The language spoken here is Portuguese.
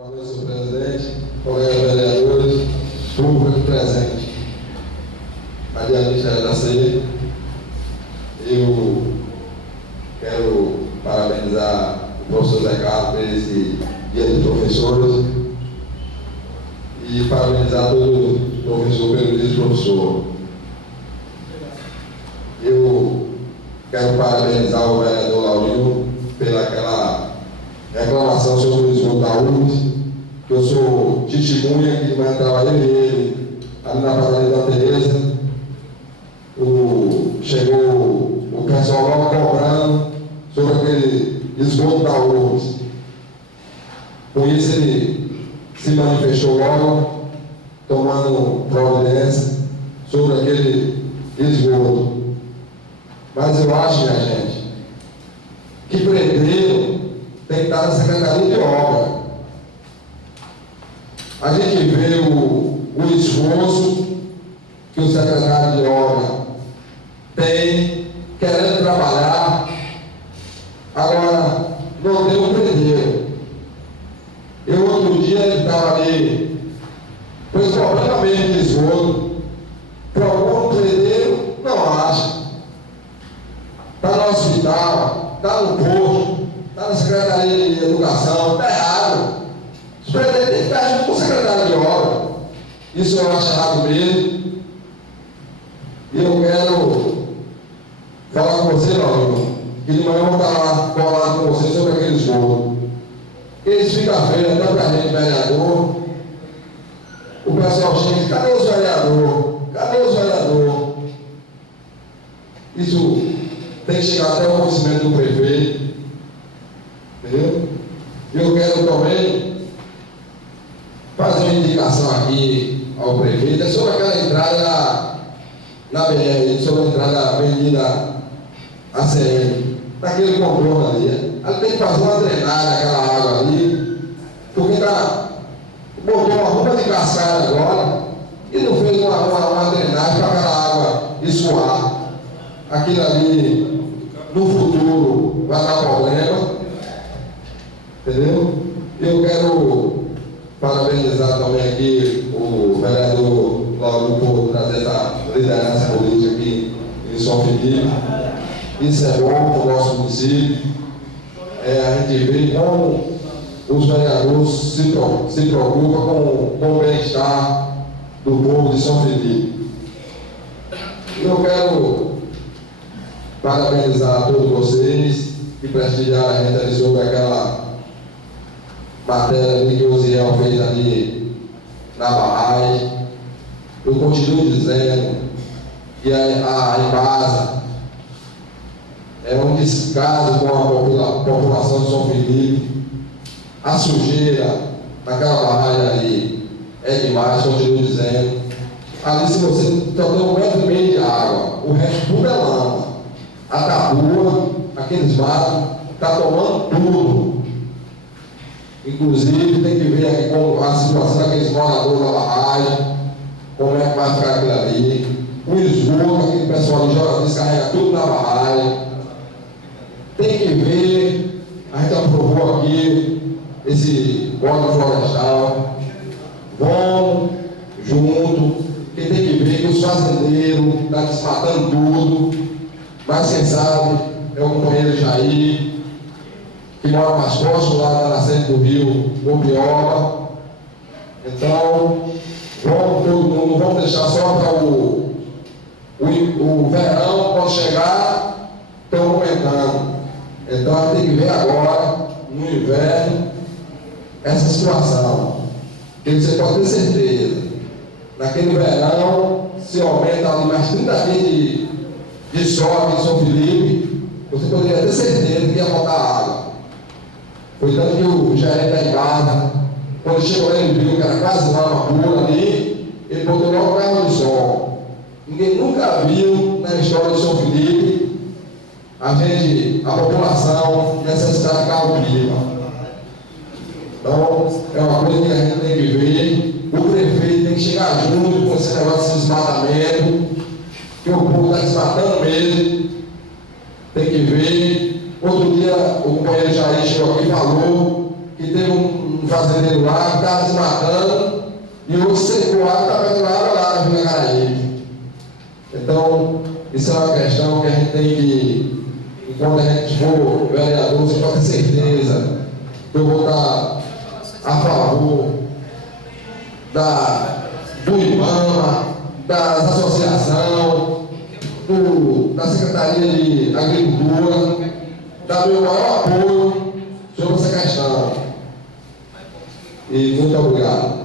Boa noite, senhor presidente, colegas vereadores, público presente. Radialista da CE, eu quero parabenizar o professor Zé Carlos por esse dia de professores e parabenizar todo o professor pelo dia de professor. Eu quero parabenizar o vereador Laurinho pelaquela reclamação sobre o esgoto da URGS, que eu sou testemunha que de manhã trabalhei ele ali na padaria da Tereza. Chegou o pessoal logo cobrando sobre aquele esgoto da URGS. Com isso ele se manifestou logo, tomando providência sobre aquele esgoto. Mas eu acho, minha gente, que preteiro tem que estar na Secretaria de Obra. A gente vê o esforço que o secretário de Obra tem, querendo trabalhar, agora não deu um preteiro. Eu outro dia ele estava ali, pois problema mesmo de esgoto, procura um preteiro, não acha. Está no hospital, está no posto, está na Secretaria de Educação, está errado. Os presidentes têm que ficar junto com o secretário de obra. Isso eu acho errado mesmo. E eu quero falar com você, Laurinho, que de manhã eu vou estar lá falando com você sobre aquele esgoto. Eles ficam feio até para a gente, vereador. O pessoal chega e diz: cadê os vereadores? Cadê os vereadores? Isso tem que chegar até o conhecimento do prefeito. Entendeu? Eu quero também fazer uma indicação aqui ao prefeito, é sobre aquela entrada na BR, sobre a entrada da Avenida ACM, naquele contorno ali. Ela tem que fazer uma drenagem daquela água ali, porque botou uma roupa de cascada agora e não fez uma drenagem para aquela água escoar. Aquilo ali, no futuro, vai dar problema. Entendeu? Eu quero parabenizar também aqui o vereador Laurinho por trazer essa liderança política aqui em São Felipe. Isso é bom para o nosso município. A gente vê como os vereadores se preocupam com o bem-estar do povo de São Felipe. Eu quero parabenizar a todos vocês que prestigiaram a gente ali sobre aquela matéria ali que o Ziel fez ali na barragem. Eu continuo dizendo que a Embasa é um descaso com a população de São Felipe. A sujeira naquela barragem ali é demais, continuo dizendo. Ali, se você só tem 1,5 metro de água, o resto tudo é lama. A tabua, aqueles matos, está tomando tudo. Inclusive, tem que ver aqui como a situação daqueles moradores da barragem, como é que vai ficar aquilo ali. O esgoto, aquele pessoal ali joga, descarrega tudo na barragem. Tem que ver, a gente aprovou aqui esse código florestal. Vamos junto, porque tem que ver que os fazendeiros estão desmatando tudo. Mas quem sabe é o companheiro Jair, que mora mais próximo lá na nascente do rio Obioba. Então, vamos todo mundo, vamos deixar só para o verão, quando chegar, estão aumentando. Então, a gente tem que ver agora, no inverno, essa situação. Porque você pode ter certeza, naquele verão, se aumenta ali mais 30 dias de sol em São Felipe, você poderia ter certeza que ia faltar água. Foi tanto que o gerente da Embasa, quando chegou lá, ele viu que era quase lama pura ali, ele botou logo o carro de som. Ninguém nunca viu na história de São Felipe a população necessitar de carro-pipa. Então, é uma coisa que a gente tem que ver. O prefeito tem que chegar junto com esse negócio de desmatamento, que o povo está desmatando mesmo. Tem que ver. Outro dia o companheiro Jair chegou aqui e falou que teve um fazendeiro lá que estava se matando e hoje secou a água, está pegando água lá na Vila Caraíbe. Então, isso é uma questão que a gente tem que, enquanto a gente for vereador, você pode ter certeza que eu vou estar a favor do IBAMA, das associações, da Secretaria de Agricultura, dar meu maior apoio sobre essa questão. E muito obrigado.